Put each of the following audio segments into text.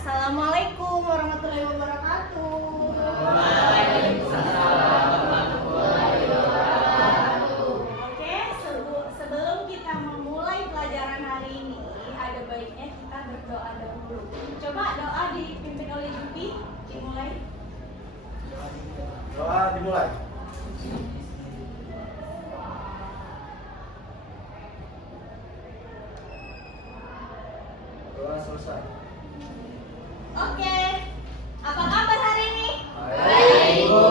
Assalamualaikum warahmatullahi wabarakatuh. Waalaikumsalam warahmatullahi wabarakatuh. Oke, sebelum kita memulai pelajaran hari ini, ada baiknya kita berdoa dahulu. Coba doa dipimpin oleh Jupi, dimulai. Doa dimulai. Doa selesai. Oke, apa kabar hari ini? Baik, Bu.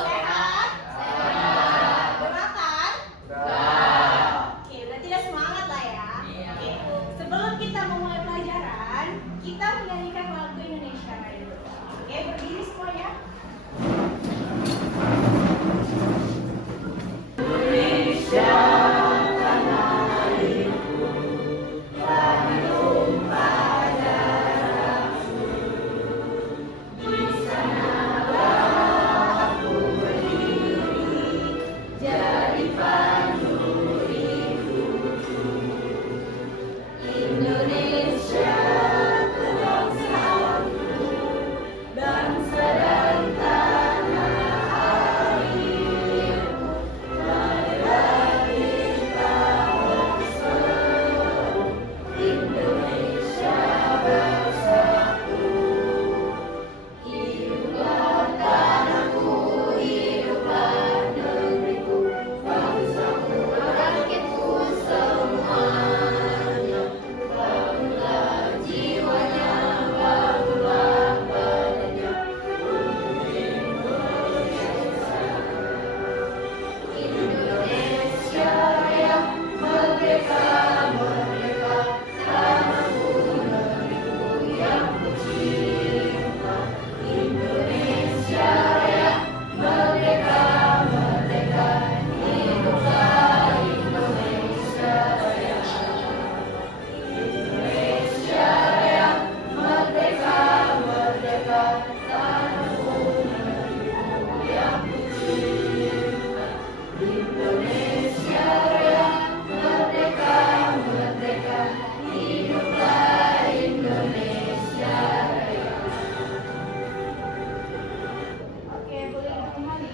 Sehat? Sehat. Udah makan? Udah. Oke, berarti udah semangat lah ya. Oke, sebelum kita memulai pelajaran, kita menyanyikan lagu Indonesia Raya dulu. Oke, berdiri semuanya. Oke, boleh kembali.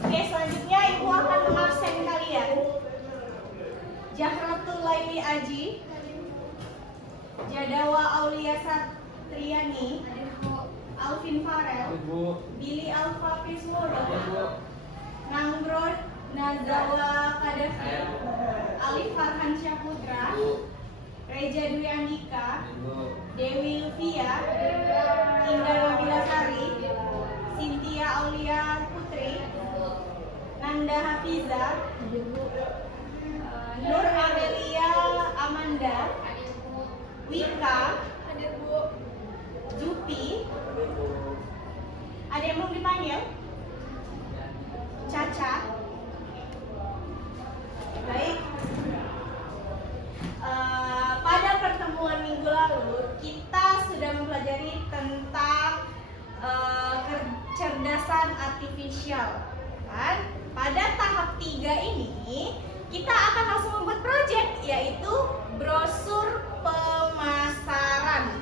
Oke, selanjutnya Ibu akan mengabsen kalian. Jahratul Laili Aji, Jadawa Aulia Satriani, Alvin Farel, Billy Alfa Priswodo, Nangrod Nazawa Kadafi, Alif Farhan Syahputra, Reja Dwi Andika, Dewi Luvia, Indah Nabila Sari, Cynthia Aulia Putri, Nanda Hafiza, Nur Amelia Amanda, Wika, Jupi, ada yang belum dipanggil? Caca. Baik. Pada pertemuan minggu lalu kita sudah mempelajari tentang kecerdasan artifisial, kan? Pada tahap 3 ini kita akan langsung membuat proyek, yaitu brosur pemasaran.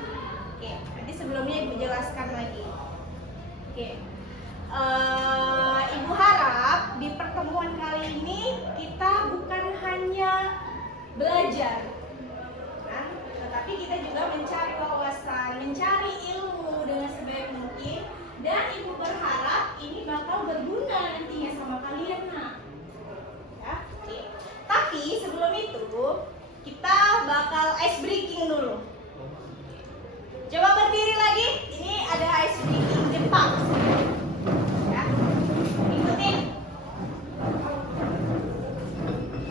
Oke, nanti sebelumnya Ibu jelaskan lagi. Oke, Ibu harap di pertemuan kali ini kita bukan hanya belajar, kan? Tetapi kita juga mencari wawasan, mencari ilmu dengan sebaik mungkin, dan Ibu berharap ini bakal berguna nantinya sama kalian, nak. Ya, oke. Tapi sebelum itu kita bakal ice breaking dulu. Coba berdiri lagi. Ini ada ice breaking Jepang. Ya, ikutin.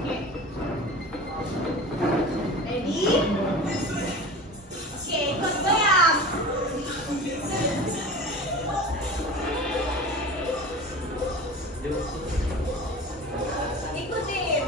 Oke. Ready? Oke, ikut goyang. Ikutin.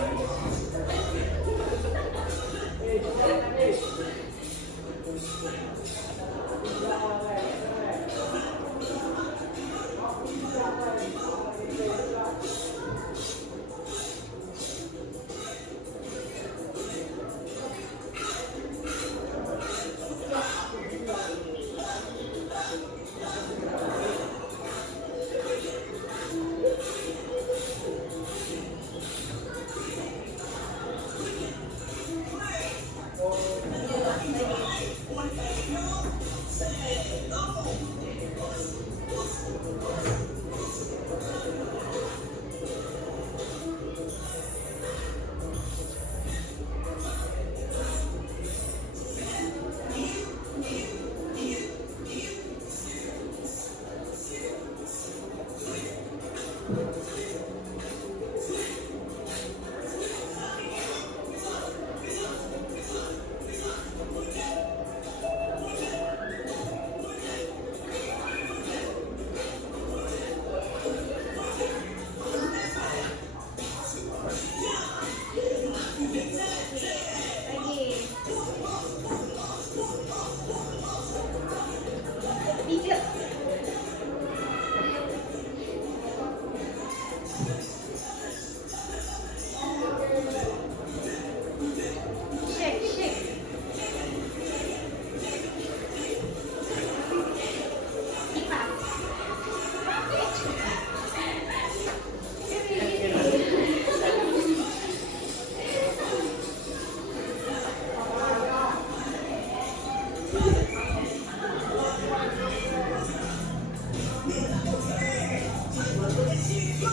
Oke,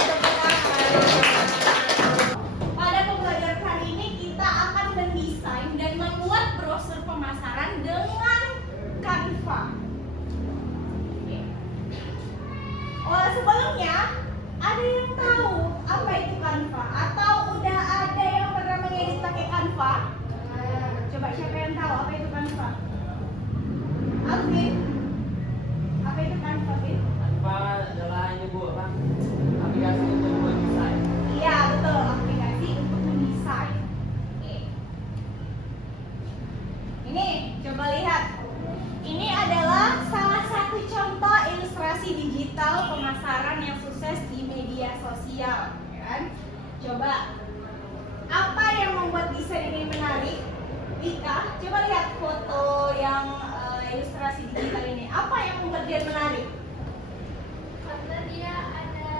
tepuk tangan. Pada pembelajaran kali ini kita akan mendesain dan membuat brosur pemasaran dengan Canva. Oke. Oh, sebelumnya ada yang tahu apa itu Canva atau udah ada yang pernah mengedit pakai Canva? Coba siapa yang tahu apa itu Canva? Alvin, apa itu Canva, Alvin? Canva adalah ini Bu, apa? Aplikasi untuk membuat desain. Iya betul, aplikasi untuk mendesain. Oke. Ini coba lihat. Ini adalah salah satu contoh ilustrasi digital pemasaran yang sukses di media sosial, ya kan? Coba, apa yang membuat desain ini menarik? Ika, coba lihat foto yang ilustrasi digital ini. Apa yang membuat dia menarik? Karena dia ada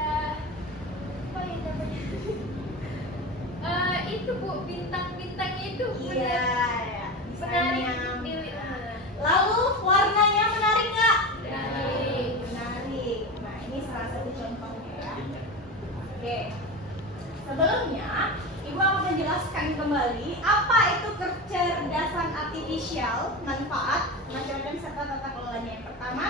apa ya namanya? Itu Bu, bintang-bintangnya itu Iya, menarik. desainnya. Lalu warnanya menarik nggak? Menarik. Menarik. Nah ini salah satu contohnya ya. Oke. Sebelumnya, Ibu akan menjelaskan kembali apa itu kecerdasan artifisial, manfaat, macam-macam serta tata kelolanya. Yang pertama,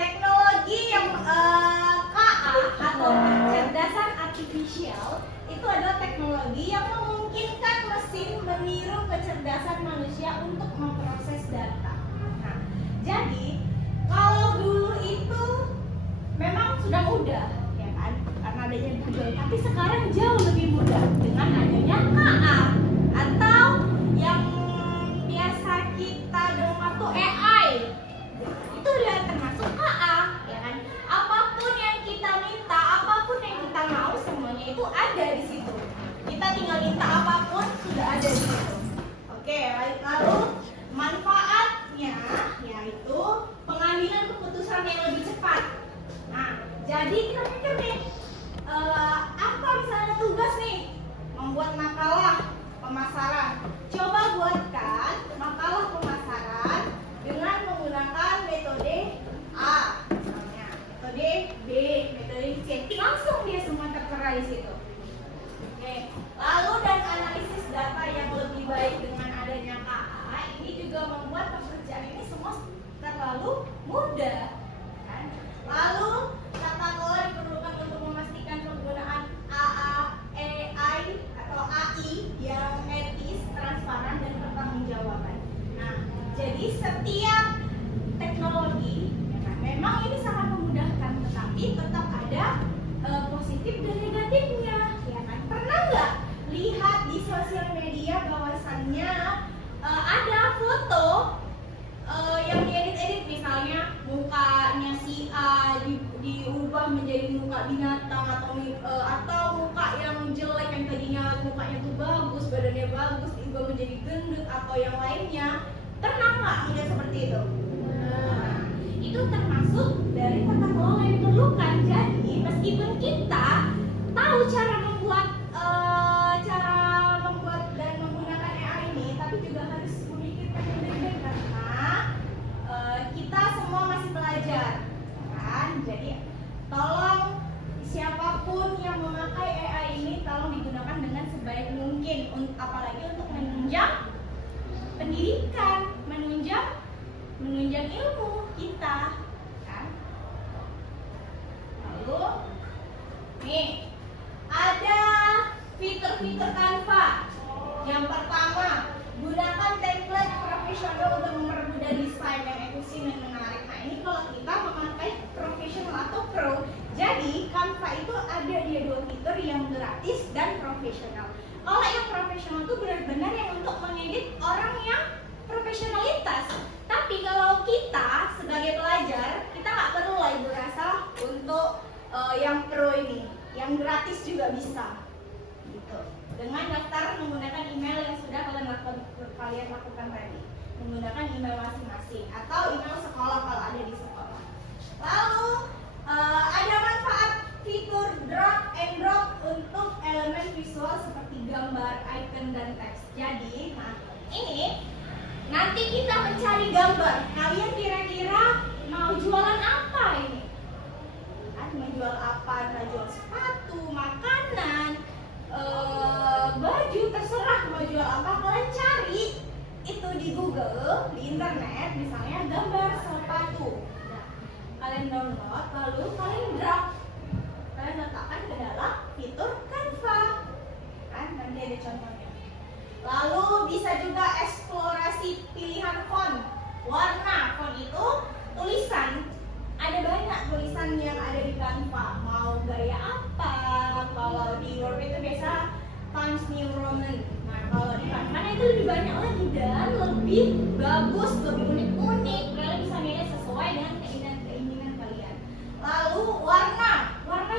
teknologi yang KA atau kecerdasan artifisial itu adalah teknologi yang memungkinkan mesin meniru kecerdasan manusia untuk memproses data. Nah, jadi kalau dulu itu memang sudah mudah, ya kan? Karena adanya Google. Tapi sekarang jauh lebih mudah dengan adanya KA atau yang biasa kita dengar tuh AI. Itu udah termasuk KA, ya kan? Apapun yang kita minta, apapun yang kita mau, semuanya itu ada di situ. Kita tinggal minta apapun sudah ada di situ. Oke, lalu manfaatnya yaitu pengambilan keputusan yang lebih cepat. Nah, jadi kita mikir nih, apa misalnya tugas nih, membuat makalah pemasaran. Coba buatkan makalah pemasaran dengan menggunakan metode A, misalnya metode B, metode C. Langsung dia semua tertera di situ. Oke. Lalu dan analisis data yang lebih baik dengan adanya KA ini juga membuat pekerjaan ini semua terlalu mudah, kan? Lalu tata kelola diperlukan untuk memastikan penggunaan AI atau AI yang etis, transparan dan bertanggung-jawaban. Nah, jadi setiap teknologi ya kan, memang ini sangat memudahkan, tetapi tetap ada positif dan negatifnya, ya kan? Pernah nggak lihat di sosial media bahwasannya ada foto yang diedit-edit, misalnya mukanya si A diubah menjadi muka binatang atau muka yang jelek yang tadinya mukanya tuh bagus, badannya bagus diubah menjadi gendut atau yang lainnya. Pernah nggak melihat seperti itu? Nah, itu termasuk dari tata kelola yang diperlukan. Jadi meskipun kita tahu cara membuat dan menggunakan AI ini, tapi juga harus memikirkan yang baik-baik karena kita semua masih belajar, kan? Jadi tolong siapapun yang memakai AI ini tolong digunakan dengan sebaik mungkin, apalagi untuk menunjang pendidikan, menunjang ilmu kita, kan? Lalu nih ada fitur-fitur Canva. Yang pertama, gunakan template profesional untuk mempermudah desain yang efisien dan menarik. Nah, ini kalau kita memakai profesional atau pro. Jadi Canva itu ada dia dua fitur, yang gratis dan profesional. Kalau yang profesional itu benar-benar yang untuk mengedit orang yang profesionalitas. Tapi kalau kita sebagai pelajar, kita nggak perlu lah Ibu rasa untuk yang pro ini, yang gratis juga bisa. Gitu. Dengan daftar menggunakan email yang sudah kalian lakukan tadi, menggunakan email masing-masing atau email sekolah kalau ada di sekolah. Lalu Ada manfaat fitur drag and drop untuk elemen visual seperti gambar, icon, dan teks. Jadi, nah ini nanti kita mencari gambar. Kalian kira-kira mau jualan apa ini? Mau jual apa? Mau jual sepatu, makanan, baju, terserah mau jual apa. Kalian cari itu di Google, di internet, misalnya gambar sepatu. Nah, kalian download, lalu kalian drag, kalian letakkan ke dalam fitur Canva. Kan nanti ada contohnya. Lalu bisa juga eksplorasi pilihan font, warna. Font itu tulisan. Ada banyak tulisan yang ada di Canva. Mau gaya apa? Kalau di Word itu biasa Times New Roman. Nah, kalau di Canva itu lebih banyak lagi dan lebih bagus, lebih unik-unik. Kalian bisa milih sesuai dengan keinginan kalian. Lalu warna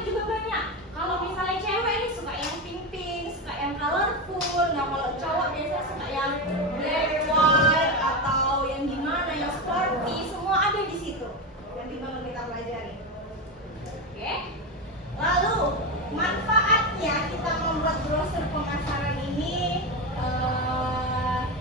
juga banyak. Kalau misalnya cewek ini suka yang pink, suka yang colorful. Nah, kalau cowok biasanya suka yang black, white, atau yang gimana, yang sporty. Semua ada di situ. Nanti bakal kita pelajari. Oke. Lalu manfaatnya kita membuat brosur pemasaran ini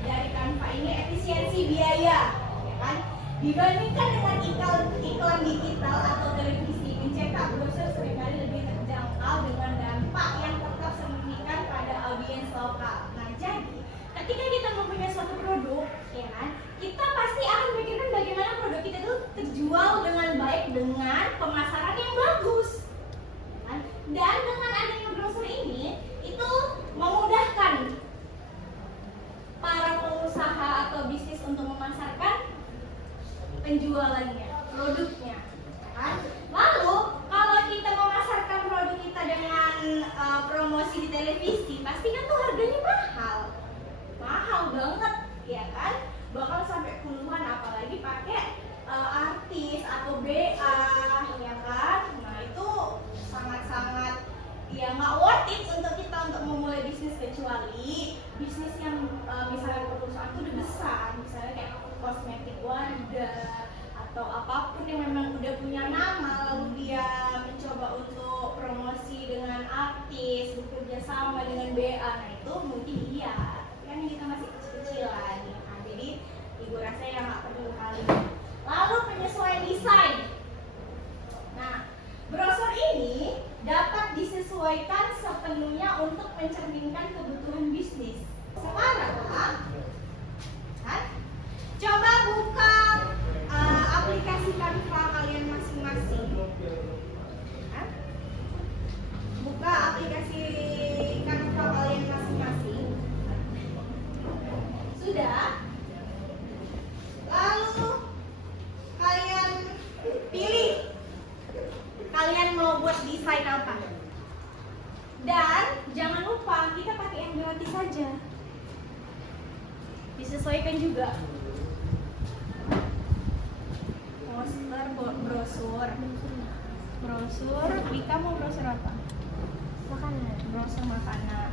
dari Canva ini efisiensi biaya, ya kan? Dibandingkan dengan iklan digital atau televisi, mencetak brosur seringkali lebih terjangkau dengan dampak yang tetap signifikan pada audiens lokal. Nah, jadi ketika kita mempunyai suatu produk, ya kan, kita pasti akan memikirkan bagaimana produk kita itu terjual dengan baik dengan pemasaran yang bagus. Ya kan? Dan dengan adanya brosur ini, itu memudahkan para pengusaha atau bisnis untuk memasarkan penjualannya, produknya. Ya kan? Lalu kalau kita memasarkan produk kita dengan promosi di televisi, pasti kan tuh harganya mahal banget, ya kan? Bakal sampai puluhan, apalagi pakai artis atau BA, ya kan? Nah, itu sangat-sangat ya nggak worth it untuk kita untuk memulai bisnis, kecuali bisnis yang misalnya perusahaan itu udah besar, misalnya kayak kosmetik Wadah atau apapun yang memang udah punya nama, lalu dia mencoba untuk promosi dengan artis, bekerja sama dengan BA. Nah, itu mungkin iya, kan kita masih kecil-kecilan. Nah, jadi ibu rasa yang nggak perlu kali. Lalu penyesuaian desain. Nah, brosur ini dapat disesuaikan sepenuhnya untuk mencerminkan kebutuhan bisnis. Sekarang, kan? Coba buka aplikasi Canva kalian masing-masing. Kan? Buka aplikasi Canva kalian masing-masing. Sudah? Lalu kalian pilih kalian mau buat desain apa. Dan jangan lupa kita pakai yang gratis saja. Disesuaikan juga. Poster, brosur. Rika mau brosur apa? Makanan. Brosur makanan.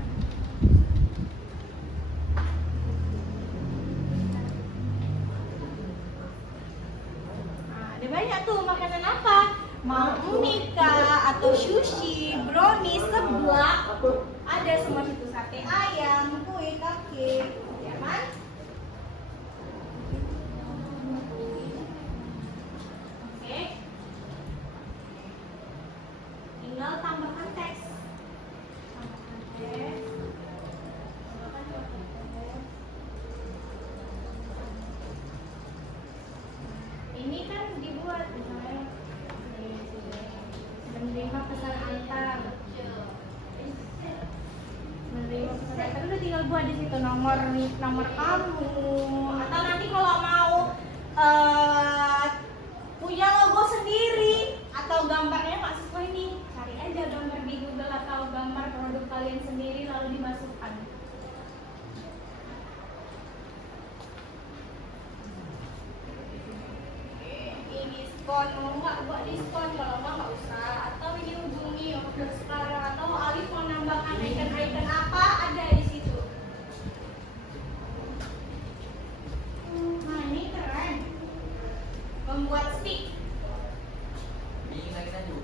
Nah, ada banyak tuh makanan apa? Mau unika atau sushi, brownies, seblak, ada semua situ, sate ayam, kue, kake, ya kan? Oke, tinggal tambahkan teks. Ini kan dibuat misalnya menerima pesan antar. Menerima pesan antar udah tinggal buat di situ nomor kamu. Atau nanti kalau mau punya logo sendiri atau gambarnya nggak sesuai nih, cari aja gambar di Google atau gambar produk kalian sendiri lalu dimasukkan. Diskon, mau nggak buat diskon, kalau nggak usah. Atau ini hubungi order sekarang, atau Alif mau nambahkan icon-icon apa, ada di situ. Nah, ini keren. Membuat stick. Ini kita juga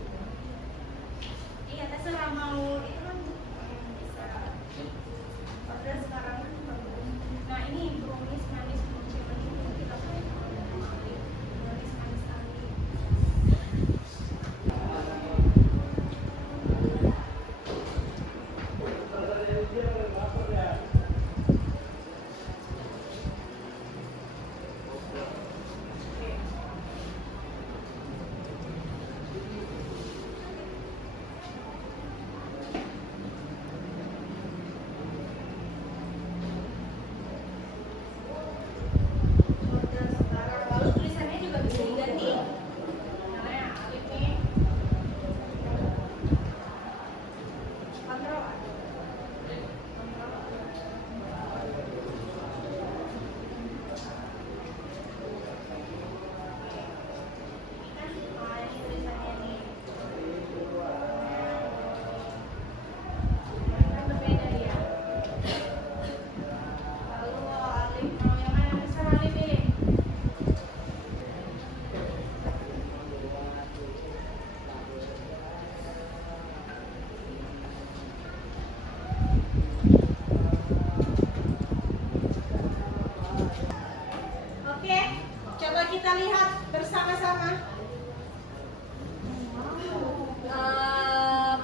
Model sekarang. Lalu tulisannya juga bisa diganti. Namanya Alif nih. Kontrol. Berbeda ya. Lalu Alif mau yang mana? Bisa Alif pilih. Oke, coba kita lihat bersama-sama.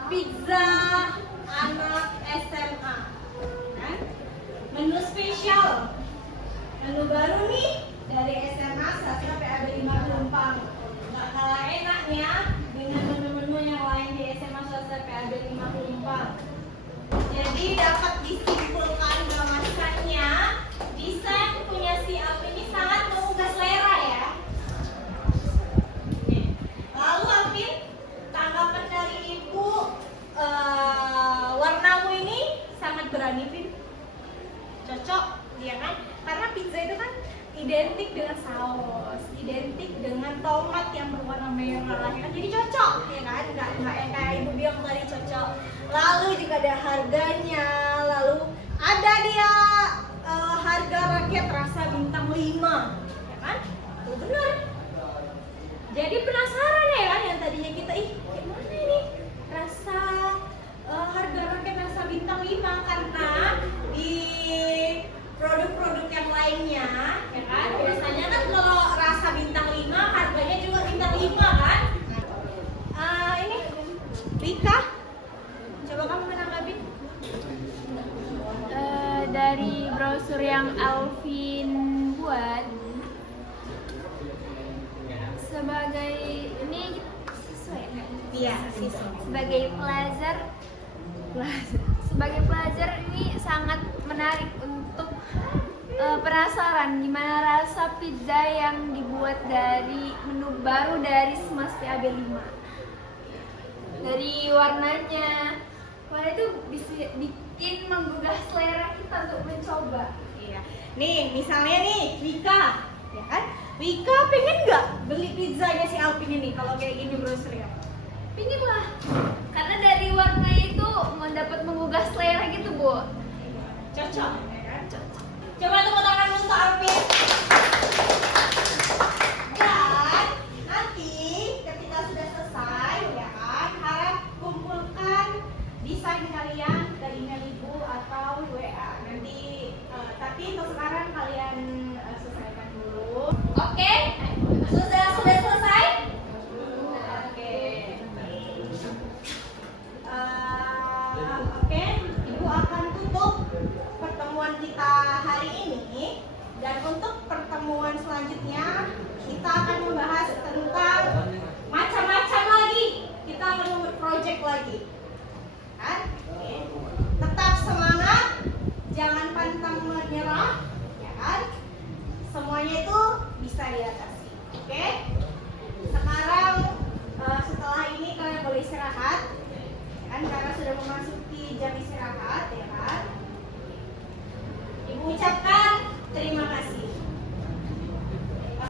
Pizza anak SMA, kan? Menu spesial, menu baru nih dari SMA Sastra PAB 5 Pelumpang. Nggak kalah enaknya dengan menu-menu yang lain di SMA Sastra PAB 5 Pelumpang. Jadi dapat disimpulkan bahwasannya desain punya si Alp ini sangat menggugah selera ya. Nih. Lalu Alvin, tanggapan dari ibu, warnamu ini sangat berani, Vin. Cocok, ya kan? Karena pizza itu kan identik dengan saus, identik dengan tomat yang berwarna merah, ya kan? Jadi cocok, ya kan? Nggak yang kayak ibu bilang tadi cocok. Lalu juga ada harganya, lalu ada dia harga rakyat rasa bintang 5, ya kan? Tuh benar. Jadi penasaran ya kan, yang tadinya kita gimana ini rasa harga rakyat rasa bintang 5, karena di produk-produk yang lainnya, ya kan, biasanya kan kalau rasa bintang 5 harganya juga bintang 5 kan. Ini Rika, coba kamu menanggapi. Dari brosur yang Alvin buat, sebagai ini sesuai nggak? Iya, siswa. Sebagai pelajar ini sangat menarik untuk penasaran gimana rasa pizza yang dibuat dari menu baru dari Smash PAB 5. Dari warna itu bisa bikin menggugah selera kita untuk mencoba. Iya. Nih, misalnya nih, Wika, ya kan? Wika pengen nggak beli pizzanya si Alvin ini kalau kayak gini brosurnya? Pingin lah, karena dari warna itu mendapat menggugah selera gitu, Bu. Cocok, ya kan? Cocok. Coba tepuk tangan untuk Alvin. Dan nanti ketika sudah selesai, ya kan, harap kumpulkan desain kalian ke email ibu atau WA. Nanti, tapi untuk sekarang kalian selesaikan dulu. Oke? Sudah selesai? Oke. Oke, ibu akan tutup pertemuan kita hari ini, dan untuk pertemuan selanjutnya kita akan membahas tentang macam-macam lagi. Kita akan membuat project lagi, kan? Oke. Tetap semangat, jangan pantang menyerah, ya kan? Semuanya itu bisa diatasi. Oke? Sekarang setelah ini kalian boleh istirahat, ya kan? Karena sudah memasuki jam istirahat, ya kan? Ibu ucapkan